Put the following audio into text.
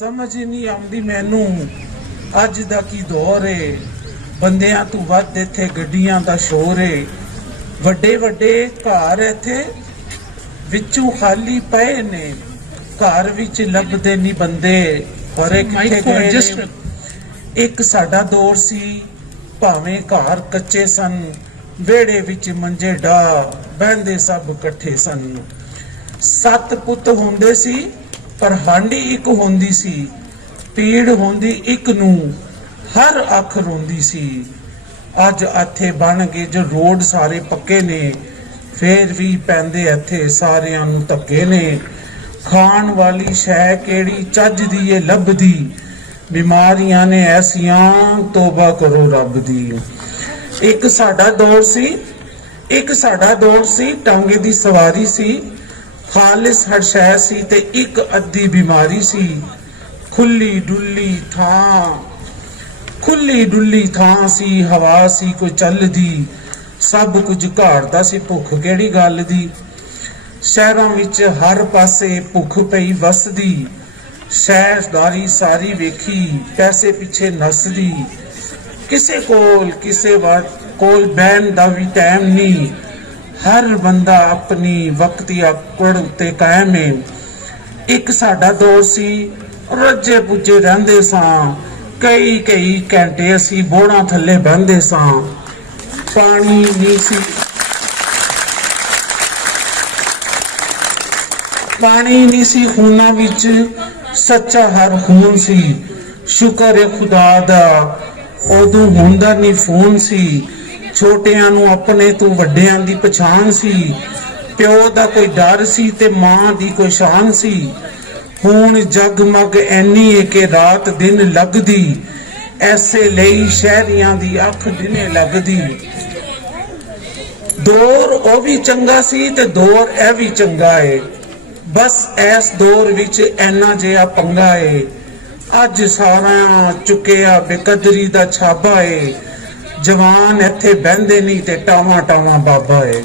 समझ नहीं आती मैनू अज दा की दौर है। बंदियां तू वध इत्थे गड्डियां दा शोर है। वड्डे वड्डे घर इत्थे विचों खाली पे ने, घर विच लभदे नहीं बंदे, पर किथे गए ने। एक साडा दौर सी, भावें घर कच्चे सन, वेड़े विच मंजे डा बहंदे सब कट्ठे सन। 7 पुत होंदे सी पर हांडी एक होंदी सी, पीड़ होंदी एक नूं हर अख रोंदी सी। अज इत्थे बन गए जो रोड सारे पक्के ने, फिर भी पैंदे इत्थे सारियां नूं धक्के ने। खाण वाली शै केड़ी चज दी ए लभदी, बीमारियां ने ऐसियां तौबा करो रब दी। एक साडा दौर सी, टांगे दी सवारी सी, खालिस हर शै सी ते एक अद्धी बीमारी सी। खुली डुली थां सी, हवा सी कोई चलदी, सब कुछ घाड़दा सी, भुख केड़ी गल दी। शहरां विच हर पासे भुख पई वसदी, शहरदारी सारी वेखी पैसे पिछे नसदी। किसे कोल बहन दा भी टाइम नहीं, हर बंदा अपनी वक्ती आकड़ उत्ते कायम है। एक साडा दौर सी, रज्जे पुज्जे रहिंदे सां, कई घंटे असी बोड़ां थल्ले बहिंदे सां। पानी नहीं सी खूनां विच, सच्चा हर खून सी। शुक्र है खुदा दा उदों हुंदा नहीं फोन सी। छोटियां नूं अपने तो वड्डियां दी पछाण सी, प्यो दा कोई डर सी ते मां दी कोई शान सी। हुण जगमग ऐनी है कि रात दिन लगदी, ऐसे लई शहरियां दी अख दिने लगदी। दौर ओ भी चंगा सी ते दौर ए भी चंगा है, बस इस दौर विच ऐना जिहा पंगा है। अज सारा चुकिया बेकदरी दा छाबा है, जवान इत्थे बहिंदे नहीं ते टावां बाबा है।